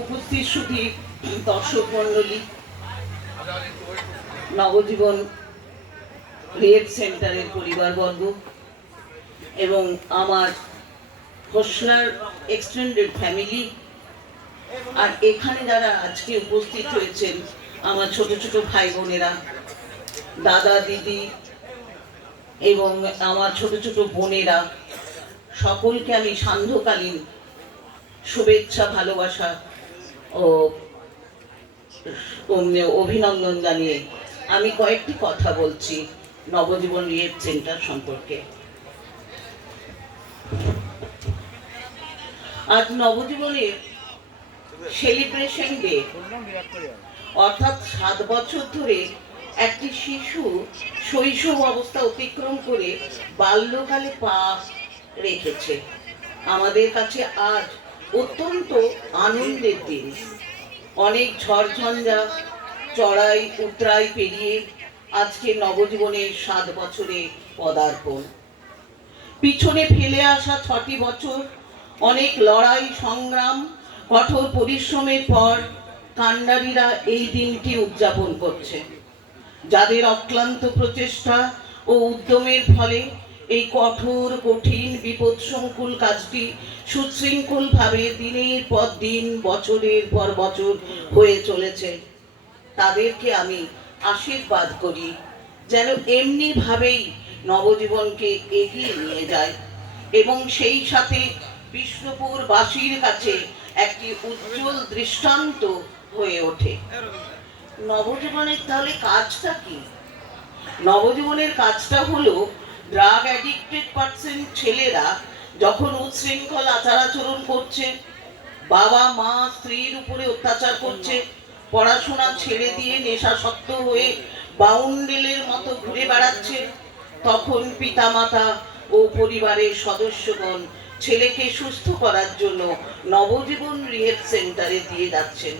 উপস্থিত সুধী, দর্শক মণ্ডলী, নবজীবন রিহেব সেন্টারের পরিবারবর্গ এবং আমার হোসলার এক্সটেন্ডেড ফ্যামিলি আর এখানে যারা আজকে উপস্থিত হয়েছেন, আমার ছোট ছোট ভাই বোনেরা, দাদা, দিদি এবং আমার ছোট ছোট বোনেরা, সকলকে আমি সান্ধ্যকালীন শুভেচ্ছা, ভালোবাসা ও অভিনন্দন জানিয়ে আমি কয়েকটি কথা বলছি নবজীবন রিয়েট সেন্টার সম্পর্কে। আজ নবজীবনের সেলিব্রেশন ডে অর্থাৎ সাত বছর ধরে একটি শিশু শৈশব অবস্থা অতিক্রম করে বাল্যকালে পা রেখেছে। আমাদের কাছে আজ অত্যন্ত আনন্দের দিন। অনেক ঝড়ঝঞ্ঝা, চড়াই, উতরাই পেরিয়ে আজকে নবজীবনের সাত বছরে পদার্পণ। পিছনে ফেলে আসা ছটি বছর, অনেক লড়াই, সংগ্রাম, কঠোর পরিশ্রমের পর কান্ডারিরা এই দিনটি উদযাপন করছে। যাদের অক্লান্ত প্রচেষ্টা ও উদ্যমের ফলে এই কঠোর, কঠিন, বিপদসংকুল কাজটি সুশৃঙ্খলভাবে দিনের পর দিন, বছরের পর বছর হয়ে চলেছে। তাদেরকে আমি আশীর্বাদ করি, যেন এমনি ভাবেই নবজীবনকে এগিয়ে নিয়ে যায় এবং সেই সাথে বিষ্ণুপুর বাসীর কাছে একটি উজ্জ্বল দৃষ্টান্ত হয়ে ওঠে। নবজীবনের তাহলে কাজটা কি? নবজীবনের কাজটা হলো ড্রাগ অ্যাডিক্টেড পার্সেন্ট ছেলেরা যখন উচ্ছৃঙ্খল আচার আচরণ করছে, বাবা, মা, স্ত্রীর উপরে অত্যাচার করছে, পড়াশোনা ছেড়ে দিয়ে নেশাসক্ত হয়ে বাউন্ডেলের মতো ঘুরে বেড়াচ্ছে, তখন পিতামাতা ও পরিবারের সদস্যগণ ছেলেকে সুস্থ করার জন্য নবজীবন রিহেব সেন্টারে দিয়ে যাচ্ছেন।